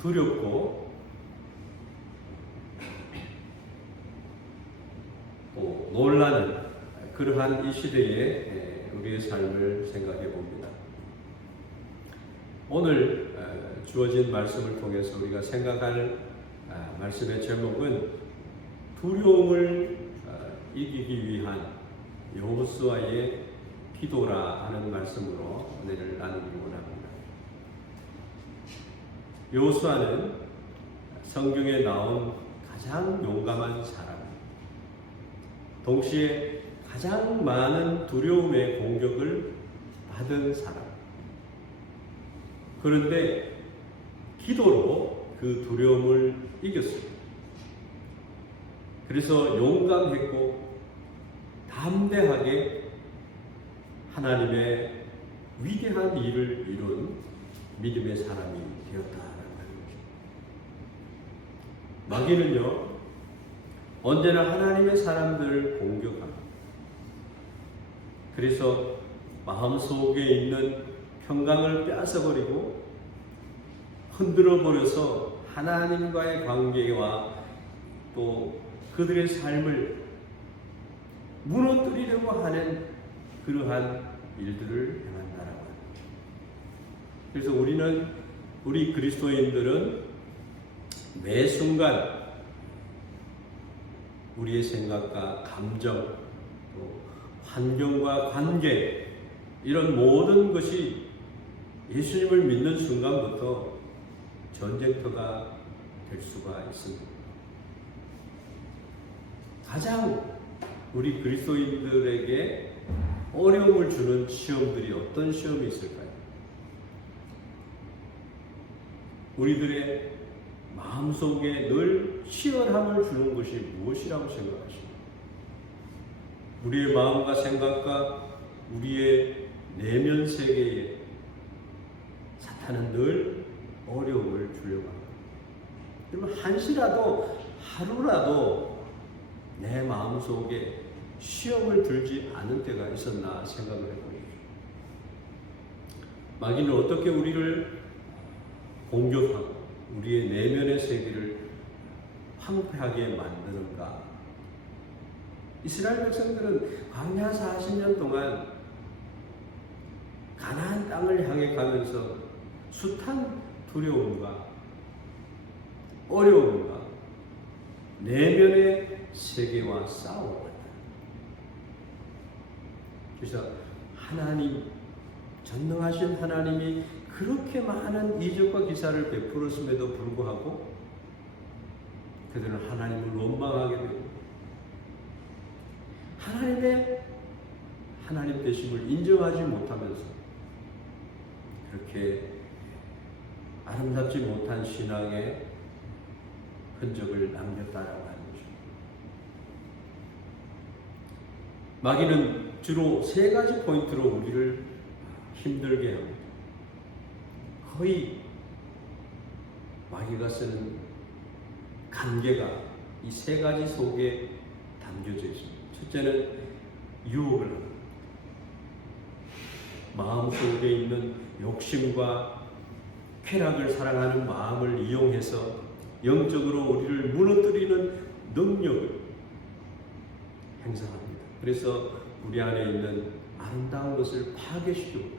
두렵고 또 놀라는 그러한 이 시대에 우리의 삶을 생각해 봅니다. 오늘 주어진 말씀을 통해서 우리가 생각할 말씀의 제목은 두려움을 이기기 위한 여호수아의 기도라 하는 말씀으로 은혜를 나누기 원합니다. 여호수아는 성경에 나온 가장 용감한 사람, 동시에 가장 많은 두려움의 공격을 받은 사람. 그런데 기도로 그 두려움을 이겼습니다. 그래서 용감했고 담대하게 하나님의 위대한 일을 이룬 믿음의 사람이 되었다라는 것입니다. 마귀는요, 언제나 하나님의 사람들을 공격합니다. 그래서 마음속에 있는 평강을 빼앗아버리고 흔들어버려서 하나님과의 관계와 또 그들의 삶을 무너뜨리려고 하는 그러한 일들을 행한다라고 합니다. 그래서 우리 그리스도인들은 매 순간 우리의 생각과 감정, 또 환경과 관계, 이런 모든 것이 예수님을 믿는 순간부터 전쟁터가 될 수가 있습니다. 가장 우리 그리스도인들에게 어려움을 주는 시험들이 어떤 시험이 있을까요? 우리들의 마음속에 늘 치열함을 주는 것이 무엇이라고 생각하십니까? 우리의 마음과 생각과 우리의 내면 세계에 사탄은 늘 어려움을 주려고 합니다. 그러면 한시라도 하루라도 내 마음속에 시험을 들지 않은 때가 있었나 생각을 해보십시오. 마귀는 어떻게 우리를 공격하고 우리의 내면의 세계를 황폐하게 만드는가? 이스라엘 백성들은 광야 40년 동안 가나안 땅을 향해 가면서 숱한 두려움과 어려움과 내면의 세계와 싸워왔다. 그래서 하나님, 전능하신 하나님이 그렇게 많은 이적과 기사를 베풀었음에도 불구하고 그들은 하나님을 원망하게 되고 하나님 되심을 인정하지 못하면서 그렇게 아름답지 못한 신앙의 흔적을 남겼다라고 하는 것입니다. 마귀는 주로 세 가지 포인트로 우리를 힘들게 합니다. 거의 마귀가 쓰는 관계가 이 세 가지 속에 담겨져 있습니다. 첫째는 유혹을 합니다. 마음속에 있는 욕심과 쾌락을 사랑하는 마음을 이용해서 영적으로 우리를 무너뜨리는 능력을 행사합니다. 그래서 우리 안에 있는 아름다운 것을 파괴시키고,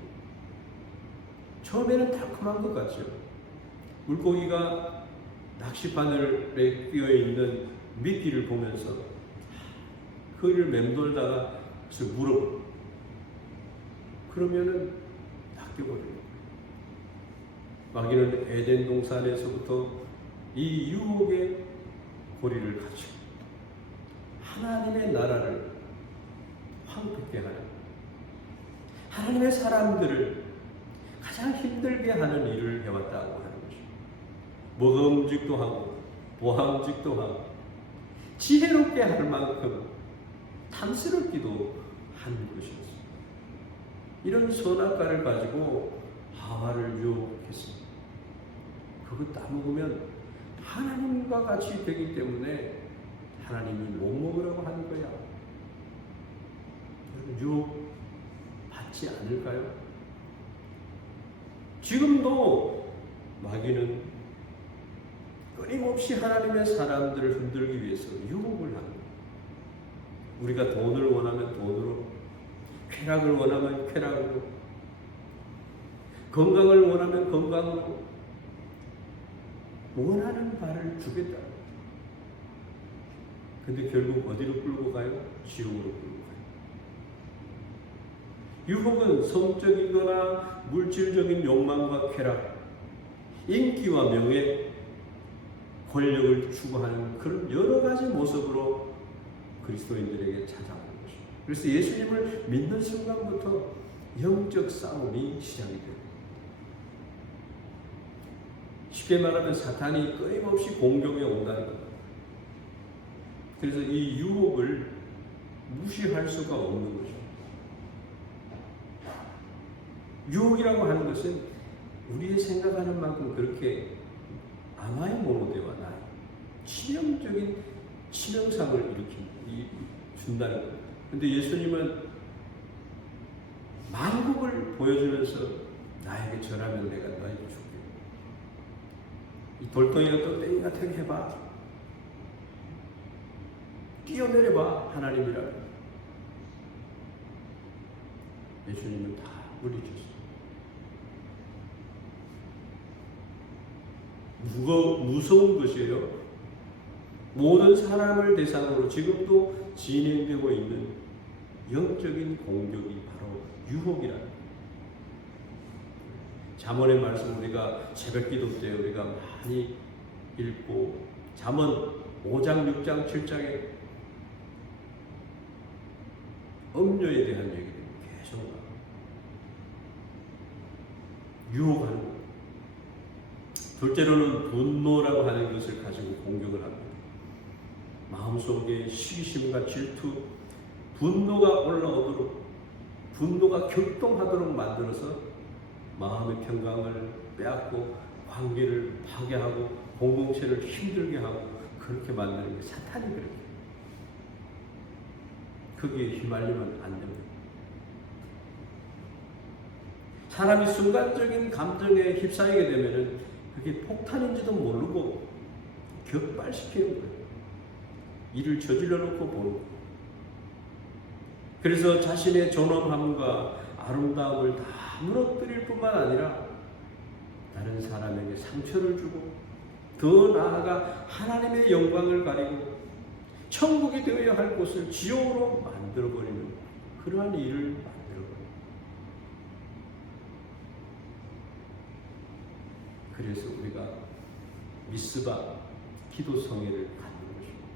처음에는 달콤한 것 같죠. 물고기가 낚시바늘에 끼어있는 미끼를 보면서 그를 맴돌다가 물어버려요. 그러면은 낚여버려요. 마귀는 에덴 동산에서부터 이 유혹의 고리를 갖추고 하나님의 나라를 황폐케 하는, 하나님의 사람들을 가장 힘들게 하는 일을 해왔다고 하는 것입니다. 먹음직도 하고 보함직도 하고 지혜롭게 할 만큼 탐스럽기도 한 것이었습니다. 이런 선악과를 가지고 하와를 유혹했습니다. 그거 따먹으면 하나님과 같이 되기 때문에 하나님이 못 먹으라고 하는 거야. 유혹 받지 않을까요? 지금도 마귀는 끊임없이 하나님의 사람들을 흔들기 위해서 유혹을 합니다. 우리가 돈을 원하면 돈으로, 쾌락을 원하면 쾌락으로, 건강을 원하면 건강으로 원하는 바를 주겠다. 근데 결국 어디로 끌고 가요? 지옥으로 끌고 가요. 유혹은 성적이거나 물질적인 욕망과 쾌락, 인기와 명예, 권력을 추구하는 그런 여러 가지 모습으로 그리스도인들에게 찾아오는 것입니다. 그래서 예수님을 믿는 순간부터 영적 싸움이 시작이 됩니다. 쉽게 말하면 사탄이 끊임없이 공격해 온다는 겁니다. 그래서 이 유혹을 무시할 수가 없는 거죠. 유혹이라고 하는 것은 우리의 생각하는 만큼 그렇게 아마이 모노데와 나이 치명적인 치명상을 준다는 거예요. 근데 예수님은 만국을 보여주면서 나에게 절하면 내가 너에게 줄게. 이 돌덩이가 또 땡이 같은 해봐. 뛰어내려봐. 하나님이라. 예수님은 다 물리쳤어요. 무서운 것이에요. 모든 사람을 대상으로 지금도 진행되고 있는 영적인 공격이 바로 유혹이라는 거예요. 잠언의 말씀 우리가 새벽기도 때 우리가 많이 읽고 잠언 5장, 6장, 7장에 음료에 대한 얘기를 계속 유혹하는 거예요. 둘째로는 분노라고 하는 것을 가지고 공격을 합니다. 마음속에 시기심과 질투, 분노가 올라오도록, 분노가 격동하도록 만들어서 마음의 평강을 빼앗고 관계를 파괴하고 공동체를 힘들게 하고 그렇게 만드는 게 사탄이 그렇게. 거기에 휘말리면 안 됩니다. 사람이 순간적인 감정에 휩싸이게 되면은 그게 폭탄인지도 모르고 격발시키는 거예요. 일을 저질러 놓고 보는 거예요. 그래서 자신의 존엄함과 아름다움을 다 무너뜨릴 뿐만 아니라 다른 사람에게 상처를 주고 더 나아가 하나님의 영광을 가리고 천국이 되어야 할 곳을 지옥으로 만들어버리는 그러한 일을 만들어버려요. 그래서 우리가 미스바 기도 성회를 갖는 것입니다.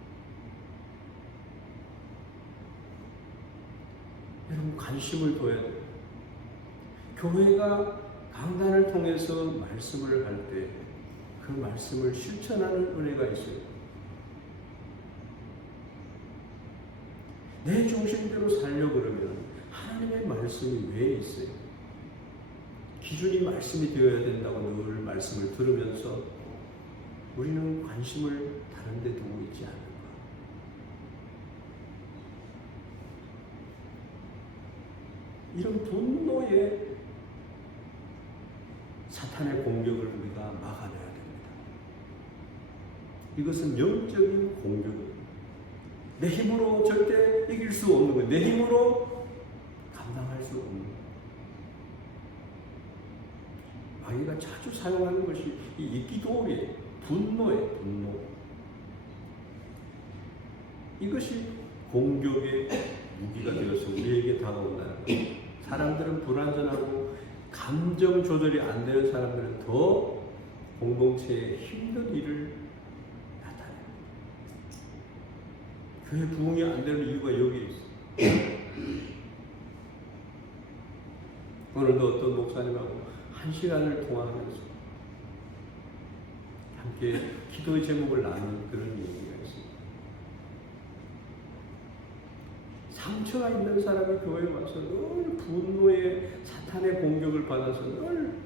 여러분 관심을 둬야 돼요. 교회가 강단을 통해서 말씀을 할 때 그 말씀을 실천하는 은혜가 있어요. 내 중심대로 살려고 그러면 하나님의 말씀이 왜 있어요? 기준이 말씀이 되어야 된다고 늘 말씀을 들으면서 우리는 관심을 다른 데 두고 있지 않을까? 이런 분노의 사탄의 공격을 우리가 막아내야 됩니다. 이것은 영적인 공격입니다. 내 힘으로 절대 이길 수 없는 거예요. 내 힘으로 감당할 수 없는 거예요. 마귀가 자주 사용하는 것이 이 이기도의 분노예요. 분노. 이것이 공격의 무기가 되어서 우리에게 다가온다는 거예요. 사람들은 불완전하고 감정 조절이 안 되는 사람들은 더 공동체에 힘든 일을 나타내요. 교회 부흥이 안 되는 이유가 여기에 있어요. 오늘도 어떤 목사님하고 1시간을 통화하면서 함께 기도의 제목을 나누는 그런 얘기가 있습니다. 상처가 있는 사람이 교회에 와서 늘 분노의 사탄의 공격을 받아서 늘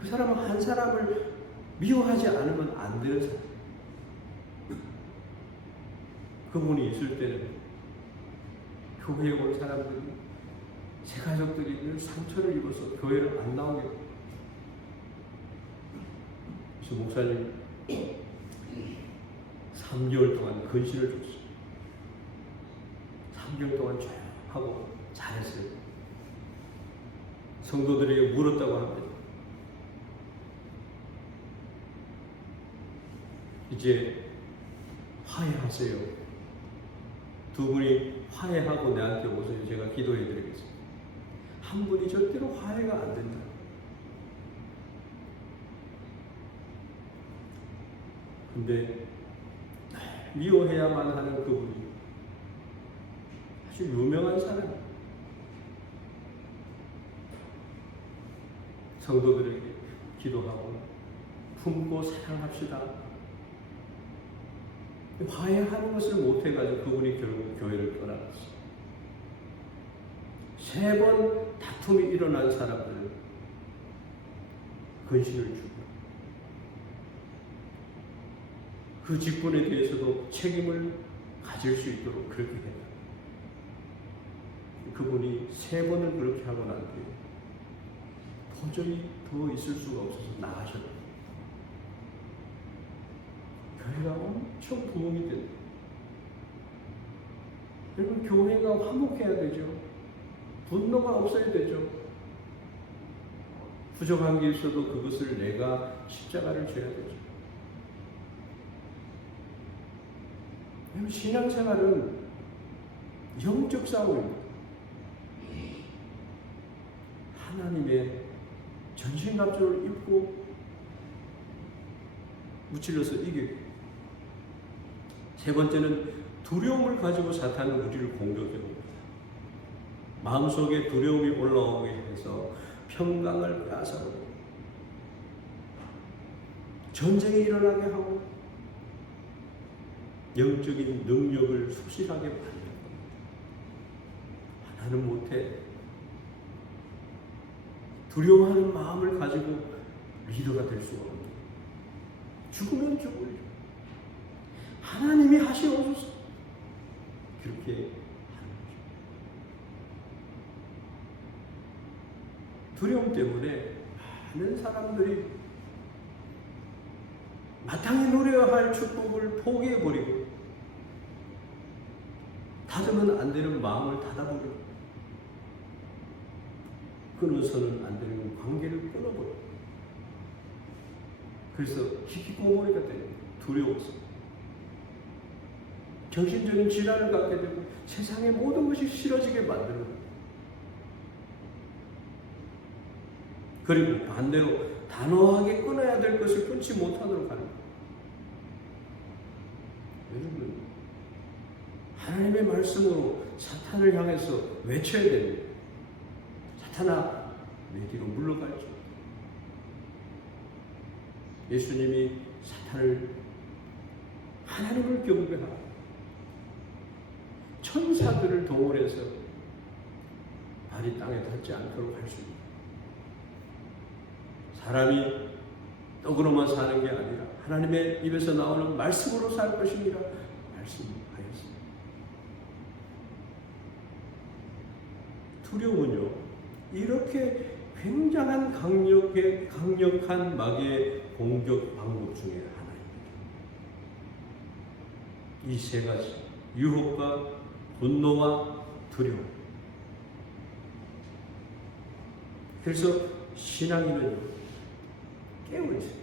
그 사람은 한 사람을 미워하지 않으면 안 되는 사람. 그분이 있을 때는 교회에 온 사람들이 제 가족들이 늘 상처를 입어서 교회를 안 나오게. 그래서 목사님 3개월 동안 근신을 줬어요. 3개월 동안 조용하고 잘했어요. 성도들에게 물었다고 합니다. 이제 화해하세요. 두 분이 화해하고 내한테 오세요. 제가 기도해 드리겠습니다. 한 분이 절대로 화해가 안 된다. 근데 미워해야만 하는 그분이 아주 유명한 사람이에요. 성도들에게 기도하고 품고 사랑합시다. 화해하는 것을 못해가지고 그분이 결국 교회를 떠나갔어요. 3번 다툼이 일어난 사람들은 근신을 주고 그 직분에 대해서도 책임을 가질 수 있도록 그렇게 해요. 그분이 3번을 그렇게 하고 난 뒤에 도저히 더 있을 수가 없어서 나가셨어요. 교회가 엄청 부흥이 된다. 여러분, 교회가 화목해야 되죠. 분노가 없어야 되죠. 부족한 게 있어도 그것을 내가 십자가를 져야 되죠. 신앙생활은 영적 싸움입니다. 하나님의 전신갑주를 입고 무찔러서 이기고, 3번째는 두려움을 가지고 사탄은 우리를 공격해 옵니다. 마음속에 두려움이 올라오게 해서 평강을 빼앗아오고 전쟁이 일어나게 하고 영적인 능력을 소실하게 만드는 겁니다. 나는 못해. 두려워하는 마음을 가지고 리더가 될 수가 없는 거예요. 죽으면 죽을. 하나님이 하시옵소서. 그렇게 하는 거죠. 두려움 때문에 많은 사람들이 마땅히 누려야 할 축복을 포기해버리고 닫으면 안 되는 마음을 닫아버리고 끊어서는 안 되는 관계를 끊어버리고 그래서 히키코모리가 되는 두려워서 정신적인 질환을 갖게 되고 세상의 모든 것이 싫어지게 만드는 거예요. 그리고 반대로 단호하게 끊어야 될 것을 끊지 못하도록 하는 거예요. 여러분, 하나님의 말씀으로 사탄을 향해서 외쳐야 됩니다. 사탄아, 내 뒤로 물러갈지. 예수님이 사탄을, 하나님을 경배하고 천사들을 동원해서 발이 땅에 닿지 않도록 할 수 있다. 사람이 떡으로만 사는 게 아니라 하나님의 입에서 나오는 말씀으로 살 것입니다. 말씀하였습니다. 두려움은요, 이렇게 굉장한 강력한 마귀의 공격 방법 중에 하나입니다. 이 3가지, 유혹과 분노와 두려움. 그래서 신앙인은요, 깨어있습니다.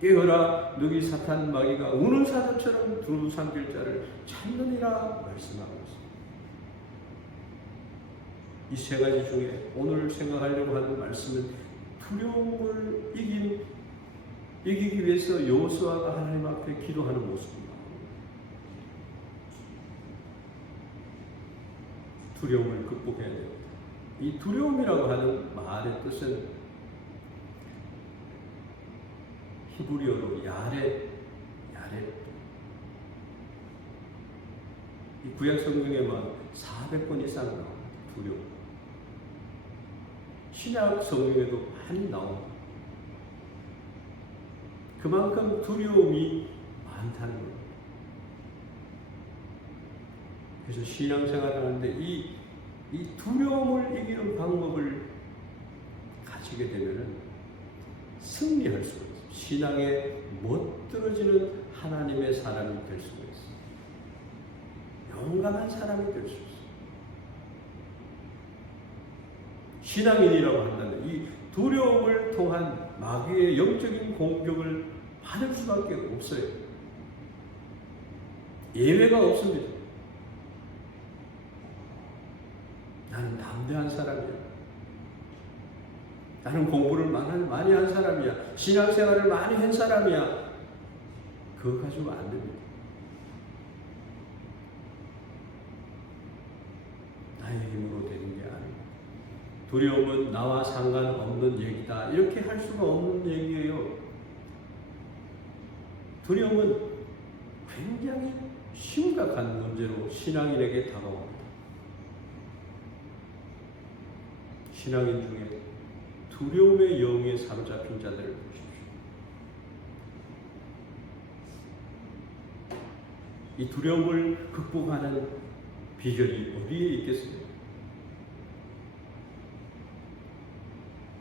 깨어라, 너희 사탄 마귀가 우는 사자처럼 두루삼킬 자를 찾느니라 말씀하고 있습니다. 이 3가지 중에 오늘 생각하려고 하는 말씀은 두려움을 이기기 위해서 여호수아가 하나님 앞에 기도하는 모습입니다. 두려움을 극복해야 됩니다. 이 두려움이라고 하는 말의 뜻은 히브리어로 야렛. 이 구약 성경에만 400번 이상 나옵니다. 두려움. 신약 성경에도 많이 나옵니다. 그만큼 두려움이 많다는 겁니다. 그래서 신앙생활을 하는데 이 두려움을 이기는 방법을 가지게 되면 승리할 수가 있어요. 신앙에 멋들어지는 하나님의 사람이 될 수가 있어요. 용감한 사람이 될 수 있어요. 신앙인이라고 한다면 이 두려움을 통한 마귀의 영적인 공격을 받을 수밖에 없어요. 예외가 없습니다. 나는 담대한 사람이야. 나는 공부를 많이 한 사람이야. 신앙생활을 많이 한 사람이야. 그거 가지고 안 됩니다. 나의 힘으로 되는 게 아니에요. 두려움은 나와 상관없는 얘기다. 이렇게 할 수가 없는 얘기예요. 두려움은 굉장히 심각한 문제로 신앙인에게 다가옵니다. 신앙인 중에 두려움의 영에 사로잡힌 자들을 보십시오. 이 두려움을 극복하는 비결이 어디에 있겠습니까?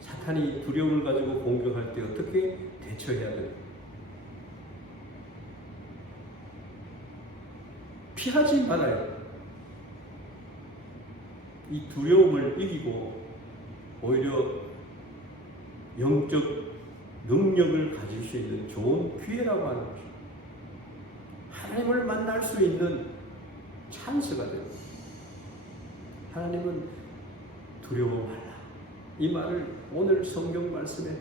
사탄이 두려움을 가지고 공격할 때 어떻게 대처해야 됩니까? 피하지 말아요. 이 두려움을 이기고 오히려 영적 능력을 가질 수 있는 좋은 기회라고 하는 것입니다. 하나님을 만날 수 있는 찬스가 돼요. 하나님은 두려워 말라. 이 말을 오늘 성경 말씀에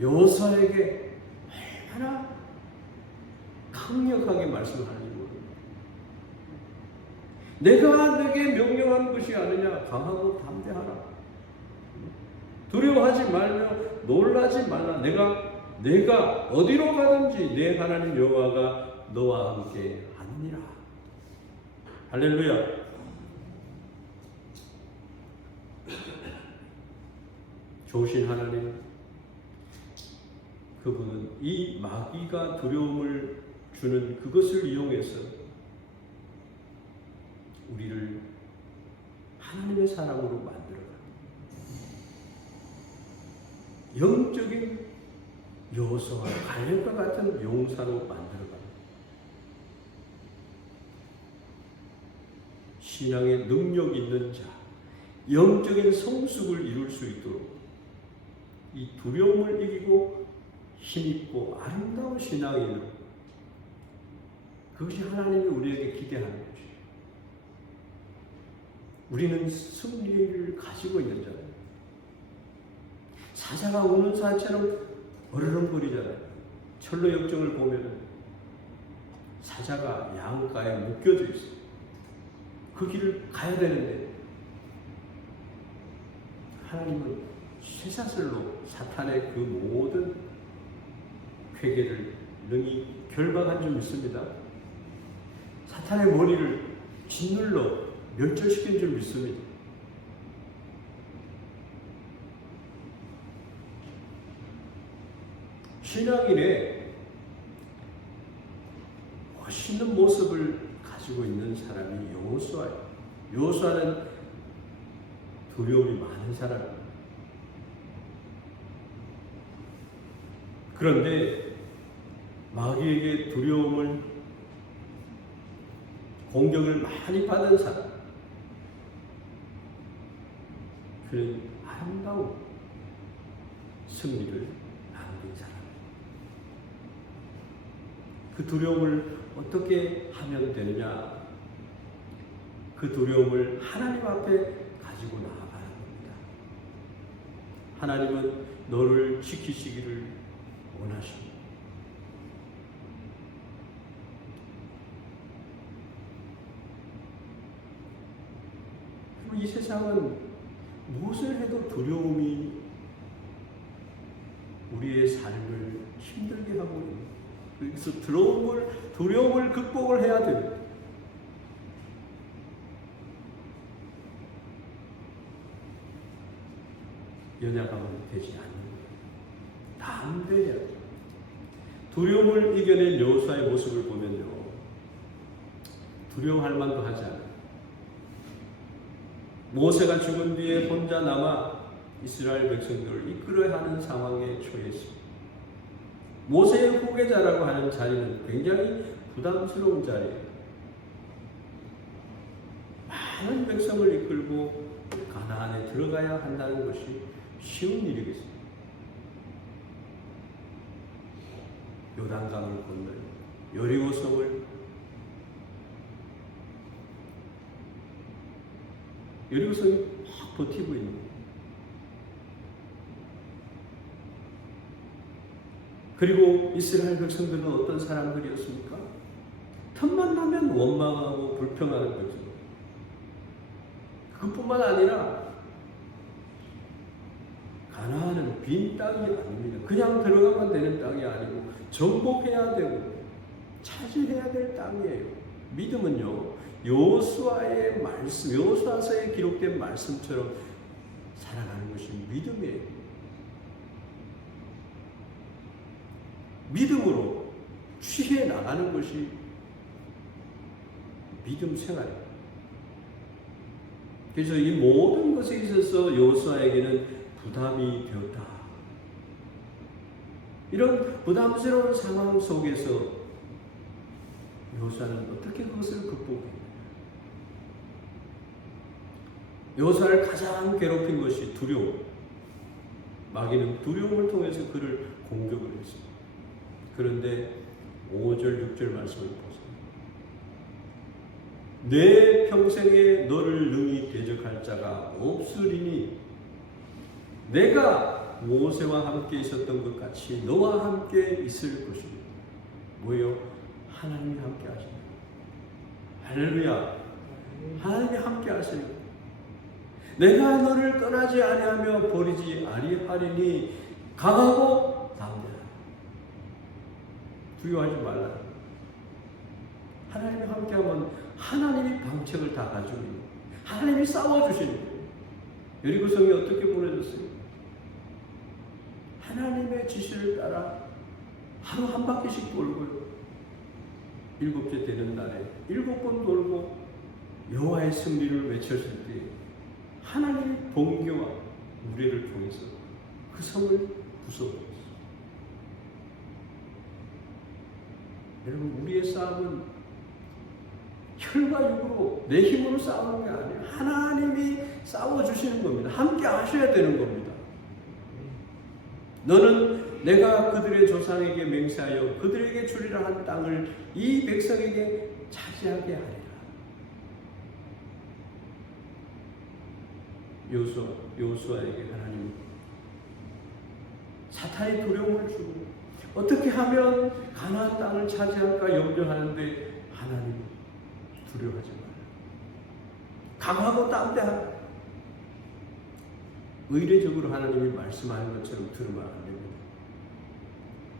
여호수아에게 얼마나 강력하게 말씀하는지 모릅니다. 내가 내게 명령한 것이 아니냐. 강하고 담대하라. 두려워하지 말며 놀라지 말라. 내가 어디로 가든지 내 하나님 여호와가 너와 함께 하느니라. 할렐루야. 좋으신 하나님, 그분은 이 마귀가 두려움을 주는 그것을 이용해서 우리를 하나님의 사람으로 만들어갑니다. 영적인 여호수아와 갈렙과 같은 용사로 만들어갑니다. 신앙의 능력 있는 자, 영적인 성숙을 이룰 수 있도록 이 두려움을 이기고 힘있고 아름다운 신앙인으로, 그것이 하나님이 우리에게 기대하는 것이에요. 우리는 승리를 가지고 있는 자예요. 사자가 우는 사자처럼 어르렁거리잖아요. 철로 역정을 보면 사자가 양가에 묶여져 있어요. 그 길을 가야 되는데 하나님은 쇠사슬로 사탄의 그 모든 회개를 능히 결박한 줄 믿습니다. 사탄의 머리를 짓눌러 멸절시킨 줄 믿습니다. 신앙인의 멋있는 모습을 가지고 있는 사람이 여호수아예요. 여호수아는 두려움이 많은 사람이에요. 그런데 마귀에게 두려움을, 공격을 많이 받은 사람, 그는 아름다운 승리를 남긴 사람. 그 두려움을 어떻게 하면 되느냐? 그 두려움을 하나님 앞에 가지고 나아가는 겁니다. 하나님은 너를 지키시기를 원하십니다. 이 세상은 무엇을 해도 두려움이 우리의 삶을 힘들게 하고 있는, 그래서 두려움을 극복을 해야 됩니다. 연약하면 되지 않는 거예요. 담대해야 돼요. 두려움을 이겨낸 여호수아의 모습을 보면요, 두려워할 만도 하지 않아요. 모세가 죽은 뒤에 혼자 남아 이스라엘 백성들을 이끌어야 하는 상황에 처했습니다. 모세의 후계자라고 하는 자리는 굉장히 부담스러운 자리예요. 많은 백성을 이끌고 가나안에 들어가야 한다는 것이 쉬운 일이겠습니다. 요단강을 건너요. 여리고성을 여리고성이 막 버티고 있는 거예요. 그리고 이스라엘 백성들은 어떤 사람들이었습니까? 틈만 나면 원망하고 불평하는 백성. 그뿐만 아니라 가나안은 빈 땅이 아닙니다. 그냥 들어가면 되는 땅이 아니고 정복해야 되고 차지해야 될 땅이에요. 믿음은요, 여호수아의 말씀, 여호수아서에 기록된 말씀처럼 살아가는 것이 믿음이에요. 믿음으로 취해 나가는 것이 믿음 생활입니다. 그래서 이 모든 것에 있어서 여호수아에게는 부담이 되었다. 이런 부담스러운 상황 속에서 여호수아는 어떻게 그것을 극복했냐? 여호수아를 가장 괴롭힌 것이 두려움. 마귀는 두려움을 통해서 그를 공격을 했습니다. 그런데 5절, 6절 말씀을 보세요. 내 평생에 너를 능히 대적할 자가 없으리니 내가 모세와 함께 있었던 것 같이 너와 함께 있을 것이니 뭐요? 하나님이 함께 하십니다. 할렐루야. 하나님이 함께 하시니 내가 너를 떠나지 아니하며 버리지 아니하리니 강하고 담대하라. 두려워하지 말라. 하나님이 함께하면 하나님이 방책을 다 가지고 있는 거예요. 하나님이 싸워주시는 거예요. 여리고성이 어떻게 무너졌어요? 하나님의 지시를 따라 하루 한 바퀴씩 돌고요. 7째 되는 날에 7번 돌고 여호와의 승리를 외쳤을 때 하나님의 번개와 우레를 통해서 그 성을 부숴버렸어요. 여러분, 우리의 싸움은 혈과 육으로 내 힘으로 싸우는 게 아니에요. 하나님이 싸워주시는 겁니다. 함께 하셔야 되는 겁니다. 너는 내가 그들의 조상에게 맹세하여 그들에게 주리라 한 땅을 이 백성에게 차지하게 하리라. 여호수아에게 하나님 사탄의 두려움을 주고 어떻게 하면 가나안 땅을 차지할까 염려하는데 하나님 두려워하지 마라. 강하고 담대하라. 의례적으로 하나님이 말씀하는 것처럼 들으면 안 됩니다.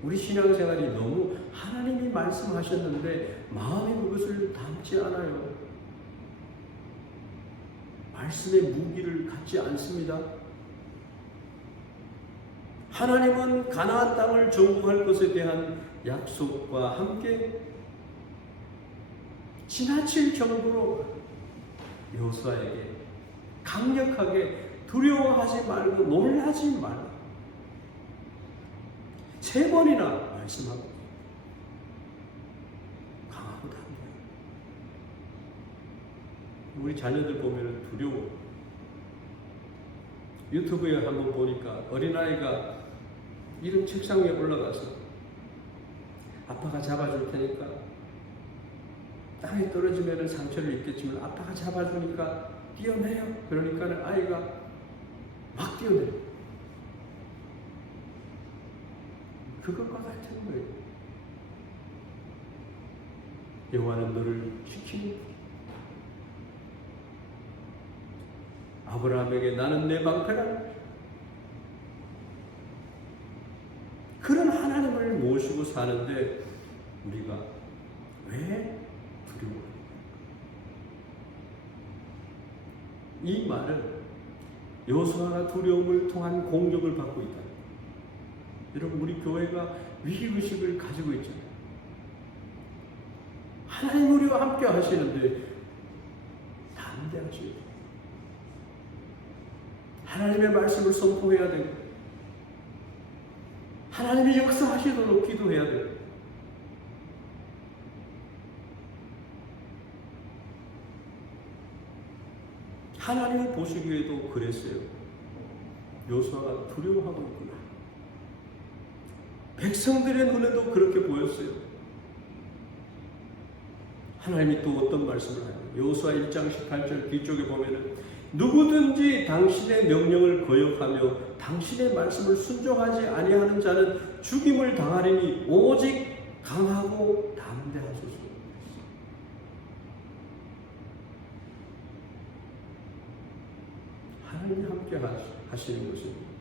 우리 신앙생활이 너무 하나님이 말씀하셨는데 마음이 그것을 담지 않아요. 말씀의 무기를 갖지 않습니다. 하나님은 가나안 땅을 정복할 것에 대한 약속과 함께 지나칠 정도로 여호수아에게 강력하게 두려워하지 말고 놀라지 말라. 3번이나 말씀하고 강하고 담대하라. 우리 자녀들 보면 두려워. 유튜브에 한번 보니까 어린아이가 이런 책상 위에 올라가서 아빠가 잡아줄 테니까 땅에 떨어지면 상처를 입겠지만 아빠가 잡아주니까 뛰어내요. 그러니까 아이가 막 뛰어내요. 그것과 같은 거예요. 여호와는 너를 지키는 아브라함에게 나는 내 방패라. 그런 하나님을 모시고 사는데 우리가 왜 두려워해요? 이 말은 여호수아가 두려움을 통한 공격을 받고 있다. 여러분, 우리 교회가 위기의식을 가지고 있잖아요. 하나님 우리와 함께 하시는데 담대하셔야 돼요. 하나님의 말씀을 선포해야 되고 하나님이 역사하시도록 기도해야 돼요. 하나님을 보시기에도 그랬어요. 여호수아가 두려워하고 있구나. 백성들의 눈에도 그렇게 보였어요. 하나님이 또 어떤 말씀을 하냐. 여호수아 1장 18절 뒤쪽에 보면은 누구든지 당신의 명령을 거역하며 당신의 말씀을 순종하지 아니하는 자는 죽임을 당하리니 오직 강하고 담대하소서. 하나님이 함께 하시는 것입니다.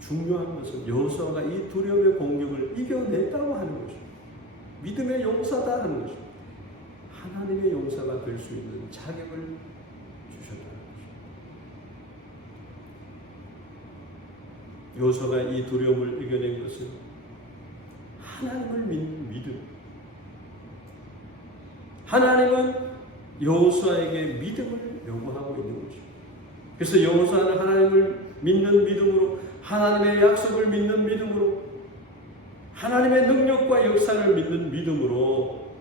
중요한 것은 여호수아가 이 두려움의 공격을 이겨냈다고 하는 것입니다. 믿음의 용사다 하는 것입니다. 하나님의 용사가 될 수 있는 자격을 주셨다는 것입니다. 여호수아가 이 두려움을 이겨낸 것은 하나님을 믿는 믿음. 하나님은 여호수아에게 믿음을 요구하고 있는 것입니다. 그래서 여호수아는 하나님을 믿는 믿음으로, 하나님의 약속을 믿는 믿음으로, 하나님의 능력과 역사를 믿는 믿음으로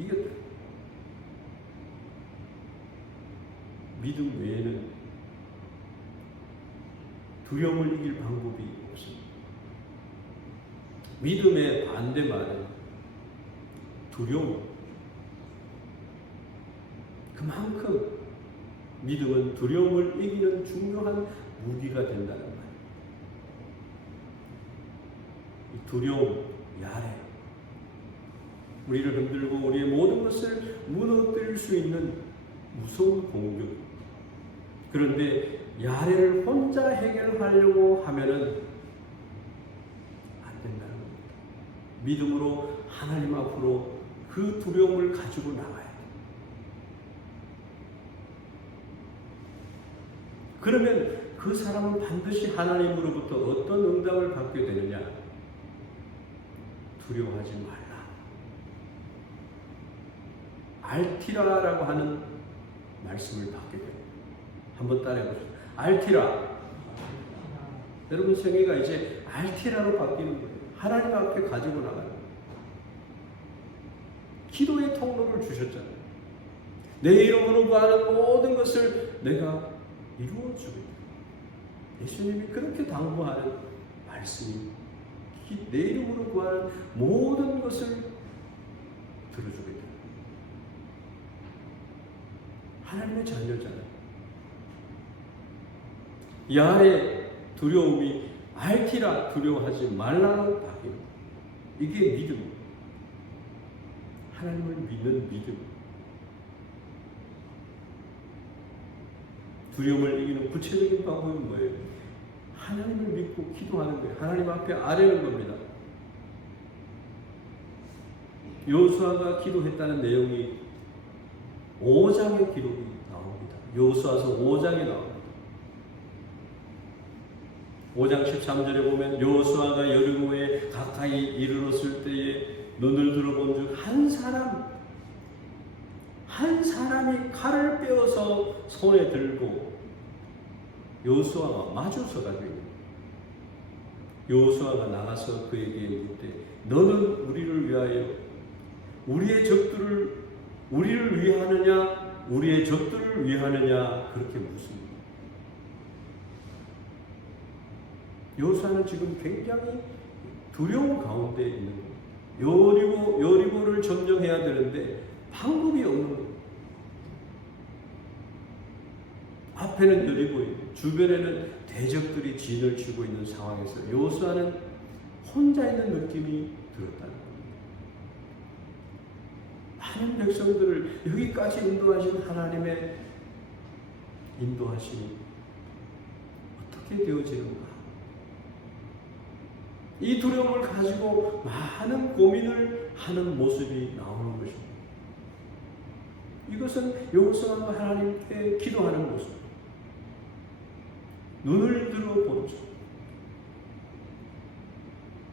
이겼다. 믿음 외에는 두려움을 이길 방법이 없습니다. 믿음의 반대말은 두려움. 그만큼 믿음은 두려움을 이기는 중요한 무기가 된다는 말. 이 두려움, 야래, 우리를 흔들고 우리의 모든 것을 무너뜨릴 수 있는 무서운 공격. 그런데 야래를 혼자 해결하려고 하면은 안 된다는 겁니다. 믿음으로 하나님 앞으로 그 두려움을 가지고 나가야 돼요. 그러면 그 사람은 반드시 하나님으로부터 어떤 응답을 받게 되느냐? 두려워하지 말라. 알티라라고 하는 말씀을 받게 됩니다. 한번 따라해 보시죠. 알티라. 여러분 생애가 이제 알티라로 바뀌는 거예요. 하나님 앞에 가지고 나가는 거예요. 기도의 통로를 주셨잖아요. 내 이름으로 구하는 모든 것을 내가 이루어 주겠다. 예수님이 그렇게 당부하는 말씀이 내 이름으로 구하는 모든 것을 들어주겠다. 하나님의 자녀잖아요. 야의 두려움이 알티라 두려워하지 말라고 바뀝니다. 이게 믿음. 하나님을 믿는 믿음. 두려움을 이기는 구체적인 방법은 뭐예요? 하나님을 믿고 기도하는 거예요. 하나님 앞에 아뢰는 겁니다. 여호수아가 기도했다는 내용이 5장의 기록이 나옵니다. 여호수아서 5장에 나옵니다. 5장 13절에 보면 여호수아가 여리고에 가까이 이르렀을 때에 눈을 들어본 즉 한 사람이 칼을 빼어서 손에 들고 여호수아와 마주 서가지고 여호수아가 나가서 그에게 묻되 너는 우리를 위하여 우리를 위하느냐 우리의 적들을 위하느냐 그렇게 묻습니다. 여호수아는 지금 굉장히 두려움 가운데 있는 거예요. 여리고를 점령해야 되는데 방법이 없는 거예요. 앞에는 여리고예요. 주변에는 대적들이 진을 치고 있는 상황에서 여호수아는 혼자 있는 느낌이 들었다는 겁니다. 많은 백성들을 여기까지 인도하신 하나님의 인도하심이 어떻게 되어지는가? 이 두려움을 가지고 많은 고민을 하는 모습이 나오는 것입니다. 이것은 여호수아가 하나님께 기도하는 모습. 눈을 들어보죠.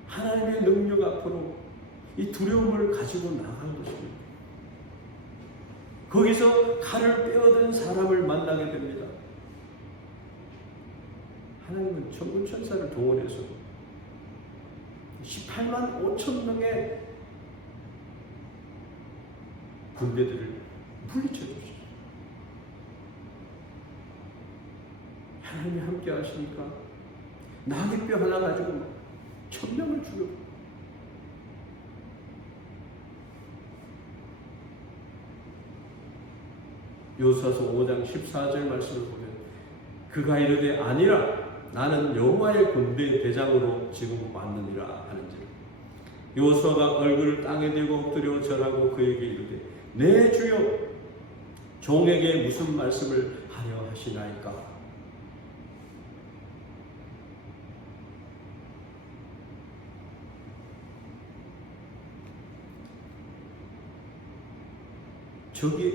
하나님의 능력 앞으로 이 두려움을 가지고 나간 것입니다. 거기서 칼을 빼어든 사람을 만나게 됩니다. 하나님은 천군 천사를 동원해서 18만 5천 명의 군대들을 물리쳐 주시죠. 하나님이 함께 하시니까 나귀뼈 하나 가지고 1000명을 죽여. 요수아서 5장 14절 말씀을 보면 그가 이르되 아니라 나는 여호와의 군대 대장으로 지금 왔느니라 하는지라. 요수아가 얼굴을 땅에 대고 엎드려 절하고 그에게 이르되 내 주여 종에게 무슨 말씀을 하려 하시나이까.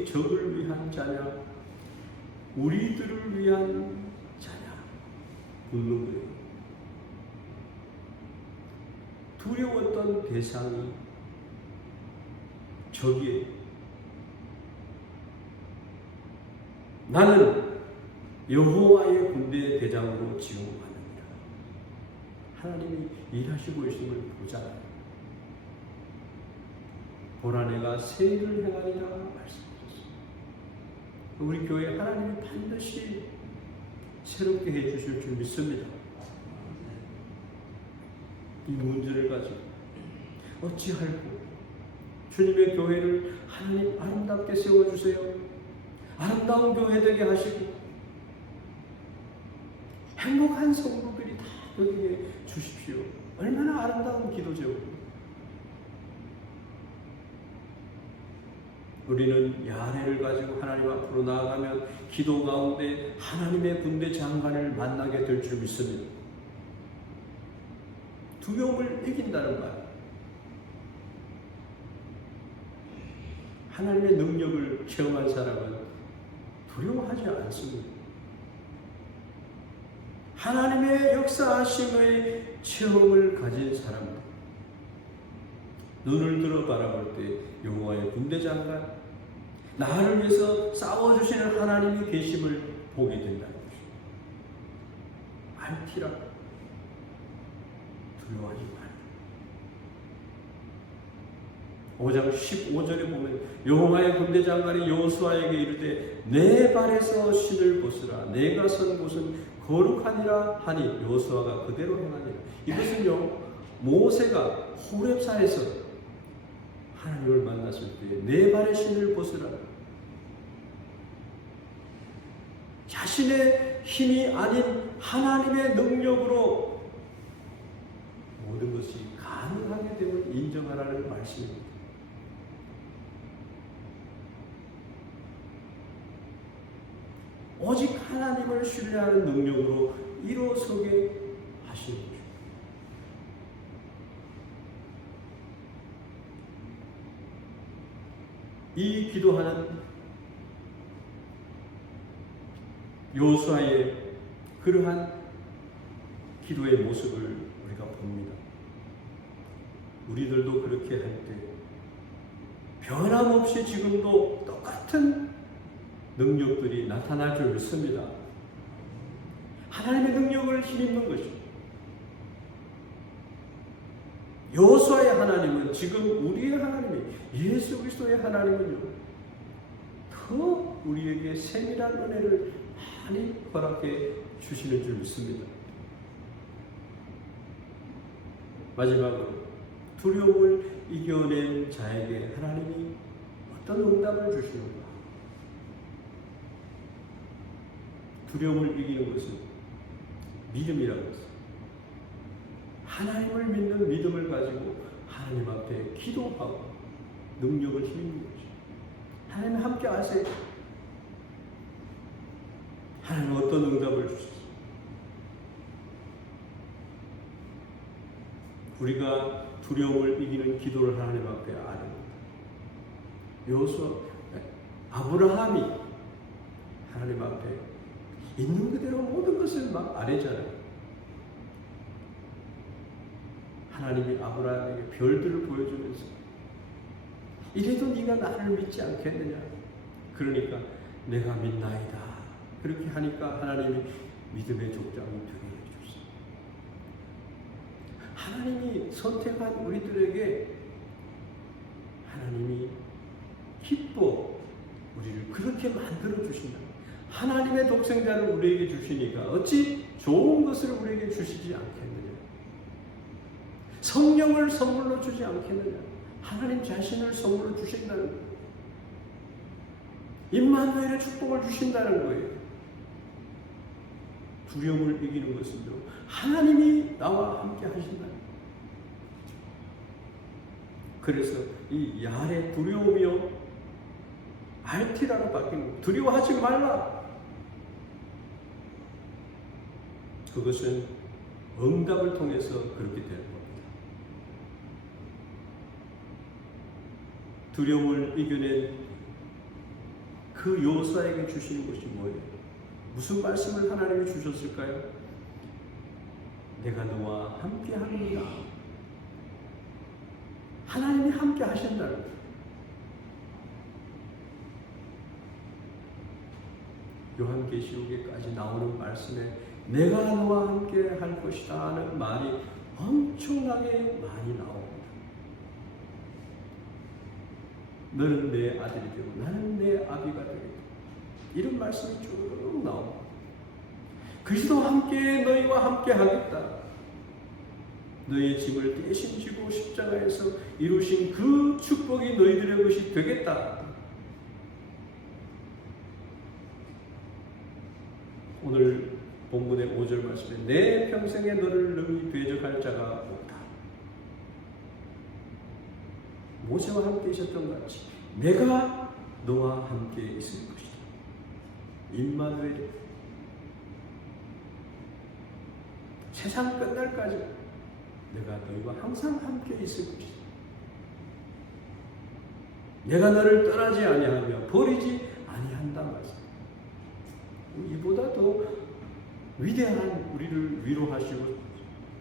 적을 위한 자냐 우리들을 위한 자냐 묻는 거예요. 두려웠던 대상이 적이에요. 나는 여호와의 군대 대장으로 지금 왔느니라. 하나님이 일하시고 있음을 보잖아요. 보라 내가 새 일을 행하리라 말씀하셨습니다. 우리 교회 하나님이 반드시 새롭게 해주실 줄 믿습니다. 이 문제를 가지고 어찌할꼬 주님의 교회를 하나님 아름답게 세워주세요. 아름다운 교회 되게 하시고 행복한 성도들이 다 여기에 주십시오. 얼마나 아름다운 기도죠. 우리는 야례를 가지고 하나님 앞으로 나아가면 기도 가운데 하나님의 군대 장관을 만나게 될 줄 믿습니다. 두려움을 이긴다는 말. 하나님의 능력을 체험한 사람은 두려워하지 않습니다. 하나님의 역사하심의 체험을 가진 사람은 눈을 들어 바라볼 때 여호와의 군대 장관, 나를 위해서 싸워주시는 하나님이 계심을 보게 된다는 것입니다. 알티라 두려워하지 말라. 5장 15절에 보면 여호와의 군대 장관이 여호수아에게 이르되 내 발에서 신을 벗으라. 내가 선 곳은 거룩하니라 하니 여호수아가 그대로 행하니라. 이것은요 모세가 호렙산에서 하나님을 만났을 때 내 발의 신을 벗으라. 자신의 힘이 아닌 하나님의 능력으로 모든 것이 가능하게 됨을 인정하라는 말씀입니다. 오직 하나님을 신뢰하는 능력으로 일어서게 하시는 것입니다. 이 기도하는 여호수아의 그러한 기도의 모습을 우리가 봅니다. 우리들도 그렇게 할 때 변함없이 지금도 똑같은 능력들이 나타날 줄 믿습니다. 하나님의 능력을 힘입는 것입니다. 여호수아의 하나님은 지금 우리의 하나님이 예수 그리스도의 하나님은요 더 우리에게 세밀한 은혜를 많이 허락해 주시는 줄 믿습니다. 마지막으로 두려움을 이겨낸 자에게 하나님이 어떤 응답을 주시는가? 두려움을 이기는 것은 믿음이라고 했습니다. 하나님을 믿는 믿음을 가지고 하나님 앞에 기도하고 능력을 힘입는 것이죠. 하나님 함께 하세요. 하나님 어떤 응답을 주셨어요? 우리가 두려움을 이기는 기도를 하나님 앞에 안 합니다. 여호수아, 아브라함이 하나님 앞에 있는 그대로 모든 것을 막 아뢰잖아요. 하나님이 아브라함에게 별들을 보여주면서 이래도 네가 나를 믿지 않겠느냐? 그러니까 내가 믿나이다. 그렇게 하니까 하나님이 믿음의 족장이 되게 해주셨어요. 하나님이 선택한 우리들에게 하나님이 기뻐 우리를 그렇게 만들어 주신다. 하나님의 독생자를 우리에게 주시니까 어찌 좋은 것을 우리에게 주시지 않겠느냐. 성령을 선물로 주지 않겠느냐. 하나님 자신을 선물로 주신다는 거예요. 임마누엘의 축복을 주신다는 거예요. 두려움을 이기는 것은요, 하나님이 나와 함께 하신다는 거예요. 그래서 이 야의 두려움이요 알티라로 바뀌는 거예요. 두려워하지 말라. 그것은 응답을 통해서 그렇게 되는 겁니다. 두려움을 이겨낸 그 요사에게 주시는 것이 뭐예요? 무슨 말씀을 하나님이 주셨을까요? 내가 너와 함께 하느니라. 하나님이 함께 하신다는 거예요. 요한계시록에까지 나오는 말씀에 내가 너와 함께 할 것이다 하는 말이 엄청나게 많이 나옵니다. 너는 내 아들이 되고 나는 내 아비가 되겠다. 이런 말씀이 쭉 나옵니다. 그리스도와 함께 너희와 함께 하겠다. 너희의 짐을 대신 지고 십자가에서 이루신 그 축복이 너희들의 것이 되겠다. 오늘 본문의 5절 말씀에 내 평생에 너를 능히 대적할 자가 없다. 모세와 함께 있었던 같이 내가 너와 함께 있을 것이다. 임마누엘 세상 끝날까지 내가 너희와 항상 함께 있을 것이다. 내가 너를 떠나지 아니하며 버리지 아니한다 말씀. 이보다 더 위대한 우리를 위로하시고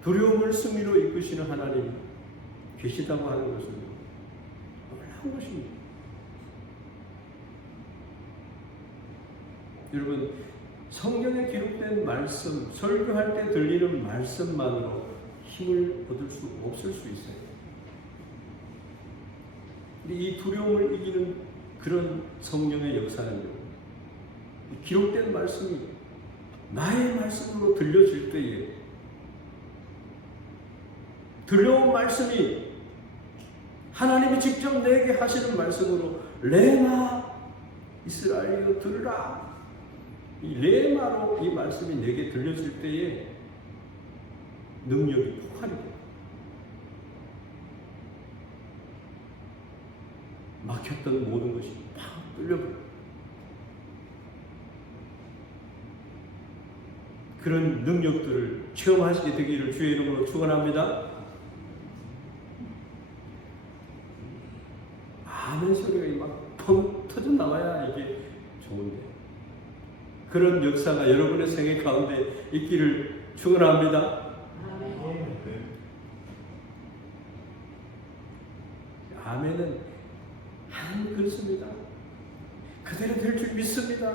두려움을 승리로 이끄시는 하나님이 계시다고 하는 것은 놀라운 것입니다. 여러분, 성경에 기록된 말씀, 설교할 때 들리는 말씀만으로 힘을 얻을 수 없을 수 있어요. 이 두려움을 이기는 그런 성령의 역사는요, 기록된 말씀이 나의 말씀으로 들려질 때에 들려온 말씀이 하나님이 직접 내게 하시는 말씀으로 레마 이스라엘이여 들으라. 이 레마로 이 말씀이 내게 들려질 때에 능력이 폭발이 돼요. 막혔던 모든 것이 팍 뚫려버려요. 그런 능력들을 체험하시게 되기를 주의 이름으로 축원합니다. 아멘 소리가 막 펑 터져 나와야 이게 좋은데 그런 역사가 여러분의 생애 가운데 있기를 축원합니다. 아멘은 하나님 그렇습니다. 그대로 될 줄 믿습니다.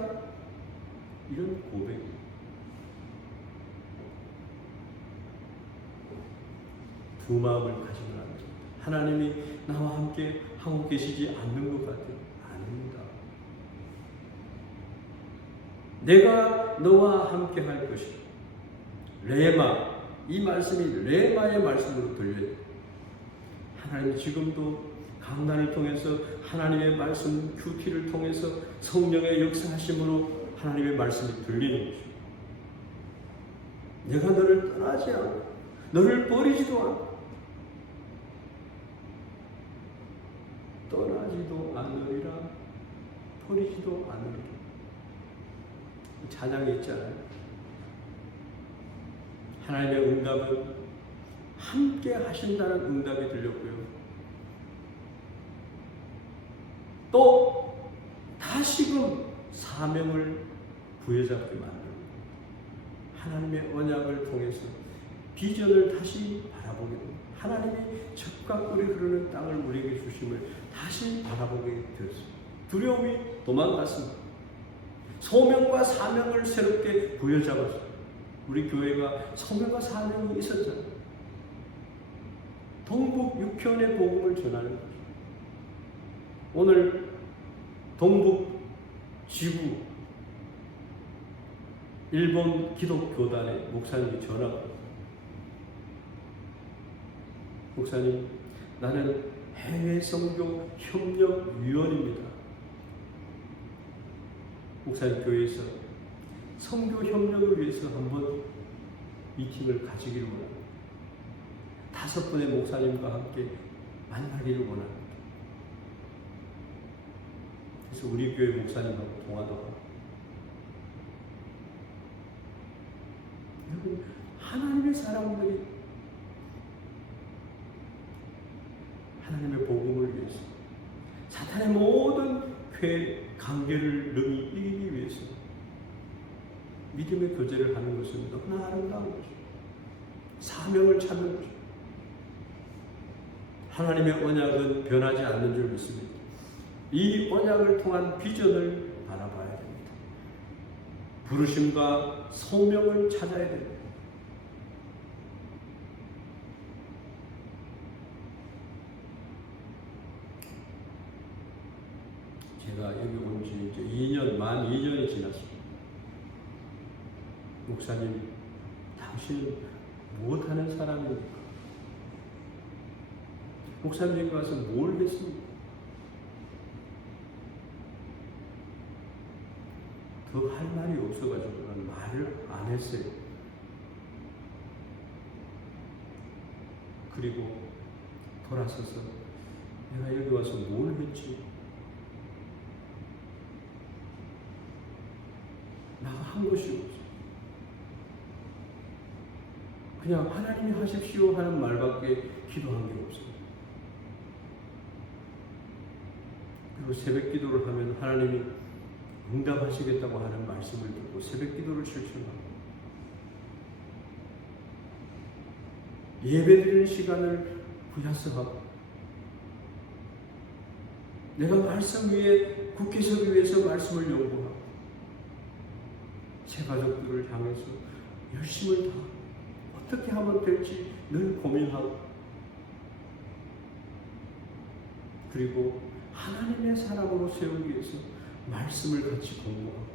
이런 고백입니다. 두 마음을 가지면 안 됩니다. 하나님이 나와 함께 하고 계시지 않는 것 같아요. 아닙니다. 내가 너와 함께 할 것이다. 레마, 이 말씀이 레마의 말씀으로 들려요. 하나님 지금도 강단을 통해서 하나님의 말씀 큐티를 통해서 성령의 역사하심으로 하나님의 말씀이 들리는 것이죠. 내가 너를 떠나지 않고 너를 버리지도 않고 떠나지도 않으리라 버리지도 않으리라. 찬양이 있잖아요. 하나님의 응답은 함께 하신다는 응답이 들렸고요. 또 다시금 사명을 부여잡게 만듭니다. 하나님의 언약을 통해서 비전을 다시 바라보게 됩니다. 하나님이 적과 꿀이 흐르는 땅을 우리에게 주심을 다시 바라보게 되었습니다. 두려움이 도망갔습니다. 소명과 사명을 새롭게 부여잡았어요. 우리 교회가 소명과 사명이 있었잖아요. 동북 6현의 복음을 전하는 거죠. 오늘 동북 지구 일본 기독교단의 목사님이 전화가 왔어요. 목사님, 나는 해외 선교 협력위원입니다. 목사님 교회에서 선교 협력을 위해서 한번 미팅을 가지기를 원합니다. 5분의 목사님과 함께 만나기를 원합니다. 그래서 우리 교회 목사님하고 통화도 하고, 여러분, 하나님의 사람들이 하나님의 복음을 위해서, 사탄의 모든 관계를 능히 이기기 위해서 믿음의 교제를 하는 것은 너무나 아름다운 것이죠. 사명을 찾는 것이죠. 하나님의 언약은 변하지 않는 줄 믿습니다. 이 언약을 통한 비전을 바라봐야 됩니다. 부르심과 소명을 찾아야 됩니다. 제가 여기 온 지 이제 2년, 만 2년이 지났습니다. 목사님, 당신은 무엇하는 사람입니까? 목사님 가서 뭘 했습니까? 더 할 말이 없어가지고 난 말을 안 했어요. 그리고 돌아서서 내가 여기 와서 뭘 했지? 나가 한 것이 없어. 그냥 하나님이 하십시오 하는 말밖에 기도한 게 없어요. 그리고 새벽 기도를 하면 하나님이 응답하시겠다고 하는 말씀을 듣고 새벽 기도를 실천하고, 예배드리는 시간을 부야서하고, 내가 말씀 위에 굳게 서기 위해서 말씀을 연구하고, 제 가족들을 향해서 열심을 다 어떻게 하면 될지 늘 고민하고, 그리고 하나님의 사람으로 세우기 위해서 말씀을 같이 공부하고,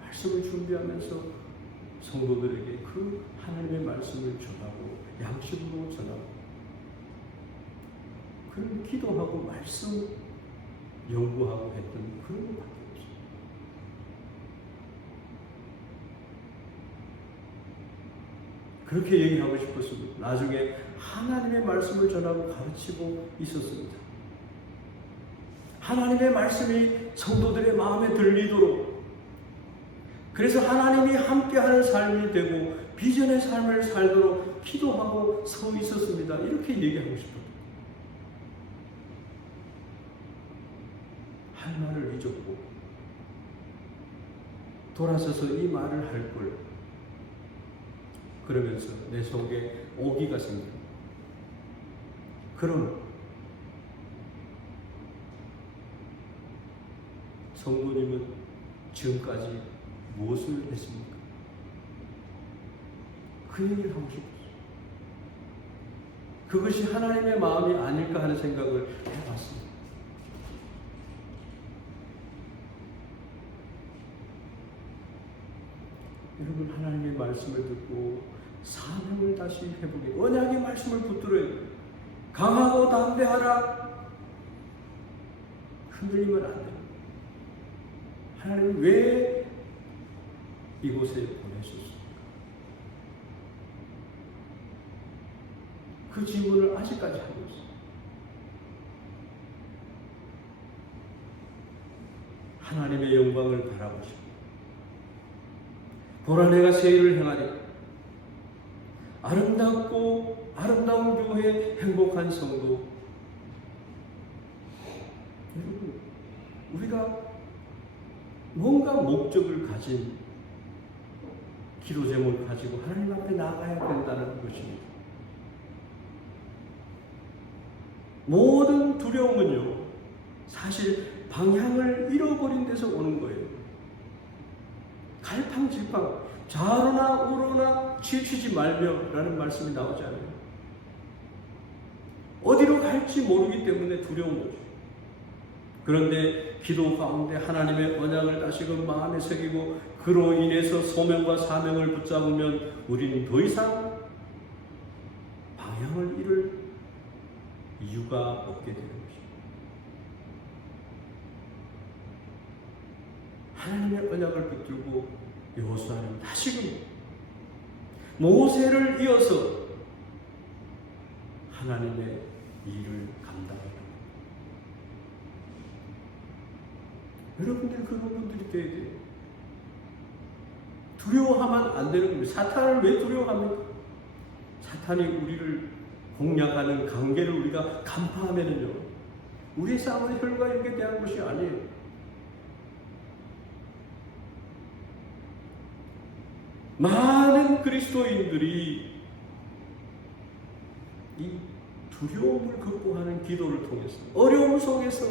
말씀을 준비하면서 성도들에게 그 하나님의 말씀을 전하고, 양식으로 전하고, 그런 기도하고 말씀 연구하고 했던 그런 것밖에 없어요. 그렇게 얘기하고 싶었습니다. 나중에 하나님의 말씀을 전하고 가르치고 있었습니다. 하나님의 말씀이 성도들의 마음에 들리도록, 그래서 하나님이 함께하는 삶이 되고 비전의 삶을 살도록 기도하고 서 있었습니다. 이렇게 얘기하고 싶어요. 할 말을 잊었고 돌아서서 이 말을 할 걸, 그러면서 내 속에 오기가 생깁니다. 그럼 성도님은 지금까지 무엇을 했습니까? 그 얘기를 하고 싶었어요. 그것이 하나님의 마음이 아닐까 하는 생각을 해봤습니다. 여러분, 하나님의 말씀을 듣고 사명을 다시 해보게, 언약의 말씀을 붙들어야 돼요. 강하고 담대하라. 흔들리면 안 돼요. 하나님은 왜 이곳에 보내셨습니까? 그 질문을 아직까지 하고 있어요. 하나님의 영광을 바라보시고, 보라 내가 새 일을 행하리. 아름답고 아름다운 교회, 행복한 성도. 여러분, 우리가 뭔가 목적을 가진 기도 제목을 가지고 하나님 앞에 나가야 된다는 것입니다. 모든 두려움은요, 사실 방향을 잃어버린 데서 오는 거예요. 갈팡질팡, 좌로나 우로나 치우치지 말며라는 말씀이 나오잖아요. 어디로 갈지 모르기 때문에 두려운 거죠. 그런데 기도 가운데 하나님의 언약을 다시금 마음에 새기고 그로 인해서 소명과 사명을 붙잡으면 우리는 더 이상 방향을 잃을 이유가 없게 되는 것입니다. 하나님의 언약을 붙들고 여호수아는 다시금 모세를 이어서 하나님의 일을 감당합니다. 여러분들 그런 분들이 돼야 돼요. 두려워하면 안 되는 겁니다. 사탄을 왜 두려워합니까? 사탄이 우리를 공략하는 관계를 우리가 간파하면요, 우리의 싸움은 혈과 육에 대한 것이 아니에요. 많은 그리스도인들이 이 두려움을 극복하는 기도를 통해서 어려움 속에서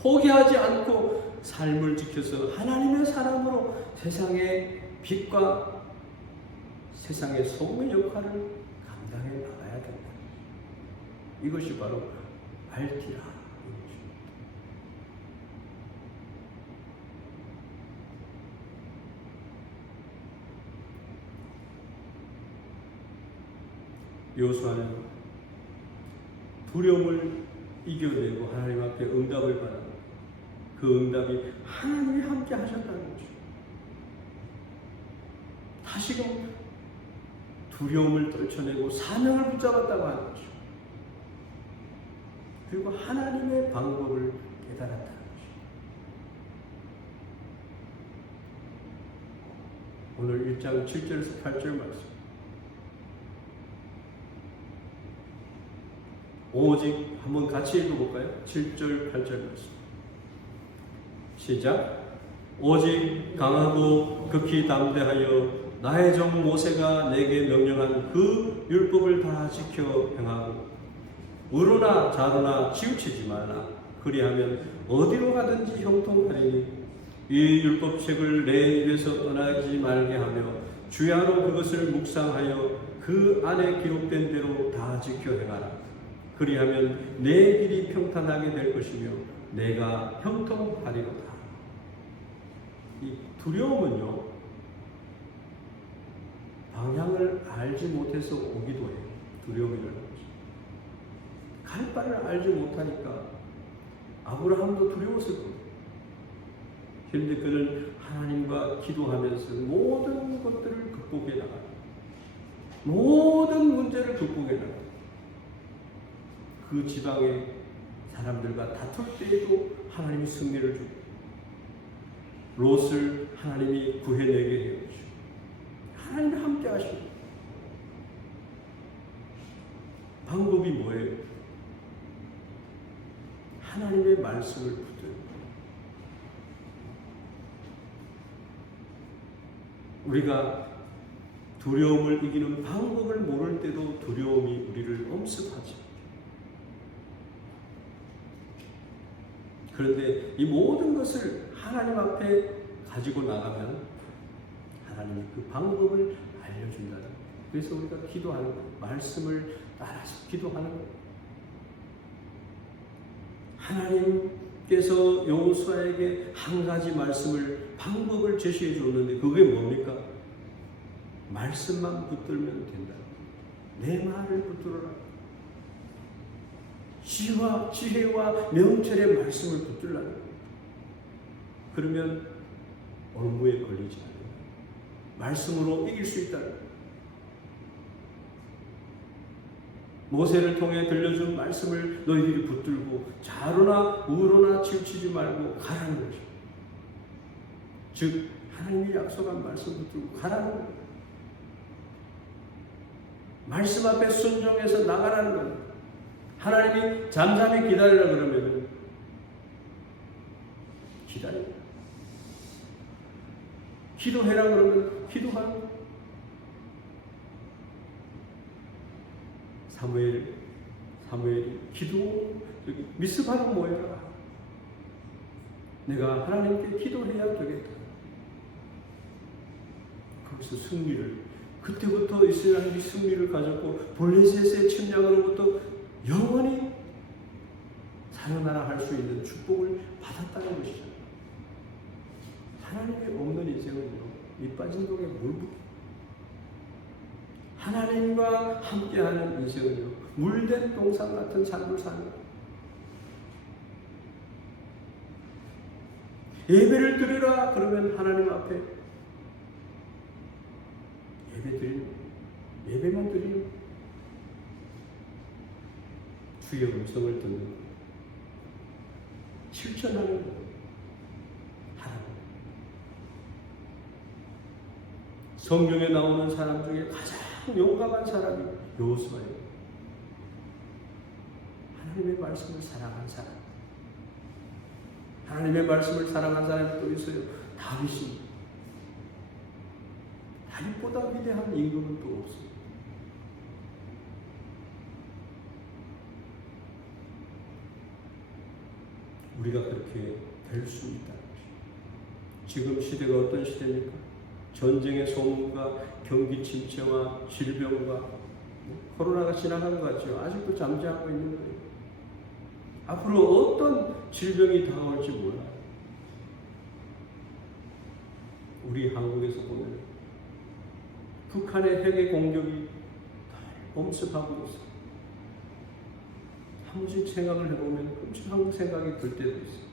포기하지 않고 삶을 지켜서 하나님의 사람으로 세상의 빛과 세상의 소금의 역할을 감당해 나가야 된다. 이것이 바로 알티라. 여호수아는 두려움을 이겨내고 하나님 앞에 응답을 받아 그 응답이 하나님이 함께 하셨다는 거죠. 다시금 두려움을 떨쳐내고 사명을 붙잡았다고 하는 거죠. 그리고 하나님의 방법을 깨달았다는 거죠. 오늘 1장 7절에서 8절 말씀. 오직 한번 같이 읽어볼까요? 7절 8절 말씀. 시작. 오직 강하고 극히 담대하여 나의 종 모세가 내게 명령한 그 율법을 다 지켜 행하고 우로나 좌로나 치우치지 말라. 그리하면 어디로 가든지 형통하리니 이 율법책을 내 입에서 떠나지 말게 하며 주야로 그것을 묵상하여 그 안에 기록된 대로 다 지켜 행하라. 그리하면 내 길이 평탄하게 될 것이며 내가 형통하리로다. 이 두려움은요, 방향을 알지 못해서 오기도 해요. 두려움이라는 것이. 갈 바를 알지 못하니까 아브라함도 두려웠을 겁니다. 그런데 그는 하나님과 기도하면서 모든 것들을 극복해 나가요. 모든 문제를 극복해 나가요. 그 지방의 사람들과 다툴 때에도 하나님이 승리를 주고 롯을 하나님이 구해내게 해주시고 하나님이 함께 하시고 방법이 뭐예요? 하나님의 말씀을 붙들고 우리가 두려움을 이기는 방법을 모를 때도 두려움이 우리를 엄습하지. 그런데 이 모든 것을 하나님 앞에 가지고 나가면 하나님이 그 방법을 알려준다는 거예요. 그래서 우리가 기도하는 거예요. 말씀을 따라서 기도하는 거예요. 하나님께서 여호수아에게 한 가지 말씀을 방법을 제시해 줬는데 그게 뭡니까? 말씀만 붙들면 된다. 내 말을 붙들어라. 지혜와 명철의 말씀을 붙들라는 거예요. 그러면 얼무에 걸리지 않아요. 말씀으로 이길 수 있다는 거예요. 모세를 통해 들려준 말씀을 너희들이 붙들고 좌로나 우로나 치우치지 말고 가라는 거죠. 즉 하나님이 약속한 말씀 붙들고 가라는 거예요. 말씀 앞에 순종해서 나가라는 거예요. 하나님이 잠잠히 기다리라 그러면 기다려. 기도해라 그러면 기도하는 거예요. 사무엘이 기도 미스바로 모여라. 내가 하나님께 기도해야 되겠다. 거기서 승리를, 그때부터 이스라엘이 승리를 가졌고 블레셋의 침략으로부터 영원히 살아나라 할 수 있는 축복을 받았다는 것이죠. 하나님이 없는 인생은요, 이 빠진 독에 물붓. 하나님과 함께하는 인생은요, 물된 동산 같은 삶을 사는 거예요. 예배를 드리라 그러면 하나님 앞에 예배 드리는, 예배만 드리는, 주의 음성을 듣는, 실천하는 하나님. 성경에 나오는 사람 중에 가장 용감한 사람이 여호수아예요. 하나님의 말씀을 사랑한 사람. 하나님의 말씀을 사랑한 사람이 또 있어요. 다윗이. 다윗보다 위대한 임금은 또 없어요. 우리가 그렇게 될 수 있다는 것입니다. 지금 시대가 어떤 시대입니까? 전쟁의 소문과 경기 침체와 질병과 코로나가 지나간 것 같죠. 아직도 잠재하고 있는 거예요. 앞으로 어떤 질병이 다가올지 몰라요. 우리 한국에서 보면 북한의 핵의 공격이 엄습하고 있어요. 한 번씩 생각을 해보면 끔찍한 생각이 들 때도 있어요.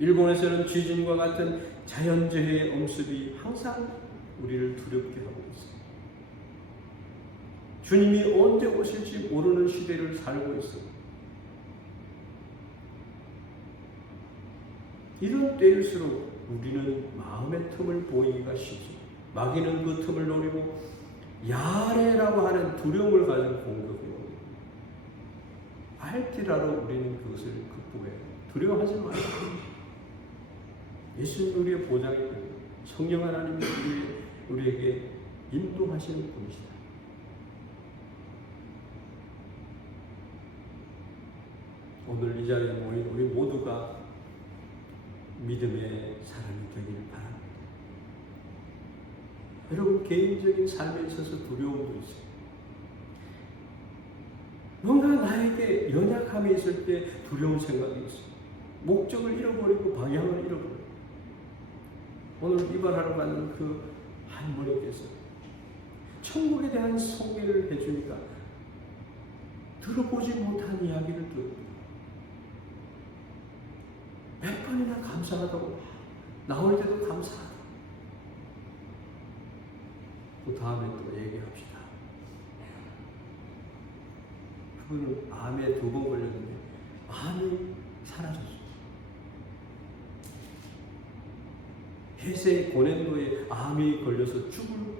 일본에서는 지진과 같은 자연재해의 엄습이 항상 우리를 두렵게 하고 있어요. 주님이 언제 오실지 모르는 시대를 살고 있어요. 이런 때일수록 우리는 마음의 틈을 보이기가 쉽죠. 마귀는 그 틈을 노리고 야레라고 하는 두려움을 가진 공격이 옵니다. 알티라로 우리는 그것을 극복해야 해요. 두려워하지 말고. 예수님 우리의 보장이고 성령 하나님이 우리에게 인도하시는 분이시다. 오늘 이 자리에 모인 우리 모두가 믿음의 사람이 되길 바랍니다. 여러분 개인적인 삶에 있어서 두려움도 있어요. 뭔가 나에게 연약함이 있을 때 두려운 생각이 있어요. 목적을 잃어버리고 방향을 잃어버려요. 오늘 이발하러 가는 그 할머니께서 천국에 대한 소개를 해주니까 들어보지 못한 이야기를 들었어요. 몇 번이나 감사하다고, 나올 때도 감사하다고. 그 다음에 또 얘기합시다. 그분은 암에 2번 걸렸는데 암이 사라졌어요. 폐쇄 고난도에 암이 걸려서 죽을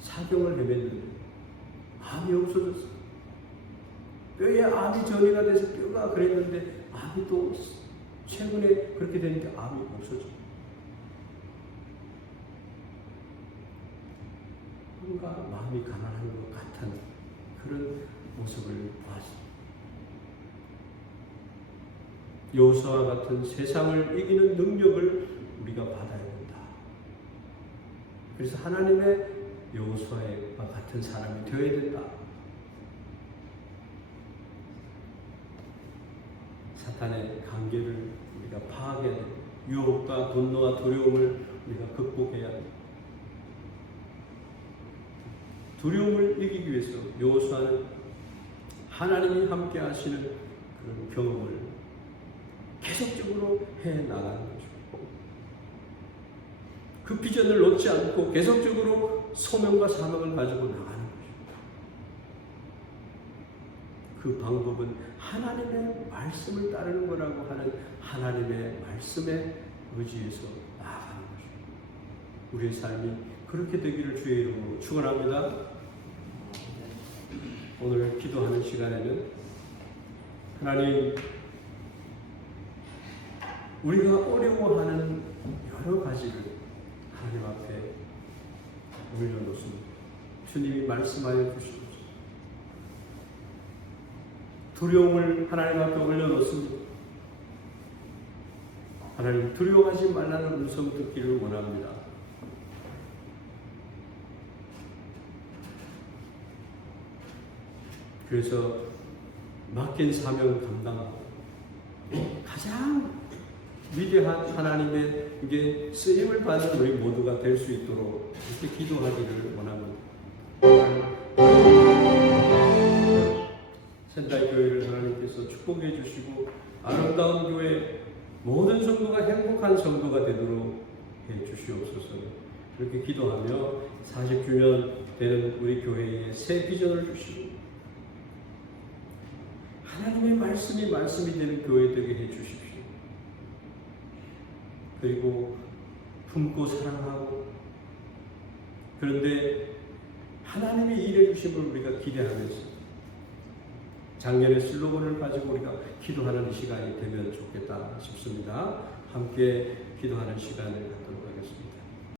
사경을 헤맸는데 암이 없어졌어요. 뼈에 암이 전이가 돼서 뼈가 그랬는데 암이 또 최근에 그렇게 되니까 암이 없어져요. 뭔가 마음이 가난한 것 같은 그런 모습을 보았습니다. 여호수아와 같은 세상을 이기는 능력을 우리가 받아야 된다. 그래서 하나님의 여호수아와 같은 사람이 되어야 된다. 사탄의 관계를 우리가 파악해야 된다. 유혹과 분노와 두려움을 우리가 극복해야 된다. 두려움을 이기기 위해서 여호수아는 하나님이 함께 하시는 그런 경험을 계속적으로 해 나가는 거죠. 그 비전을 놓지 않고 계속적으로 소명과 사명을 가지고 나가는 거죠. 그 방법은 하나님의 말씀을 따르는 거라고 하는 하나님의 말씀에 의지해서 나아가는 거죠. 우리의 삶이 그렇게 되기를 주의 이름으로 축원합니다. 오늘 기도하는 시간에는 하나님, 우리가 어려워하는 여러 가지를 하나님 앞에 올려놓습니다. 주님이 말씀하여 주시옵소서. 두려움을 하나님 앞에 올려놓습니다. 하나님 두려워하지 말라는 음성 듣기를 원합니다. 그래서 맡긴 사명 감당하고 가장 위대한 하나님의 이게 쓰임을 받는 우리 모두가 될 수 있도록 이렇게 기도하기를 원합니다.仙台 교회를 하나님께서 축복해 주시고 아름다운 교회 모든 성도가 행복한 성도가 되도록 해 주시옵소서. 그렇게 기도하며 40주년 되는 우리 교회에 새 비전을 주시고 하나님의 말씀이 되는 교회 되게 해 주십시오. 그리고 품고 사랑하고, 그런데 하나님이 일해 주심을 우리가 기대하면서 작년의 슬로건을 가지고 우리가 기도하는 시간이 되면 좋겠다 싶습니다. 함께 기도하는 시간을 갖도록 하겠습니다.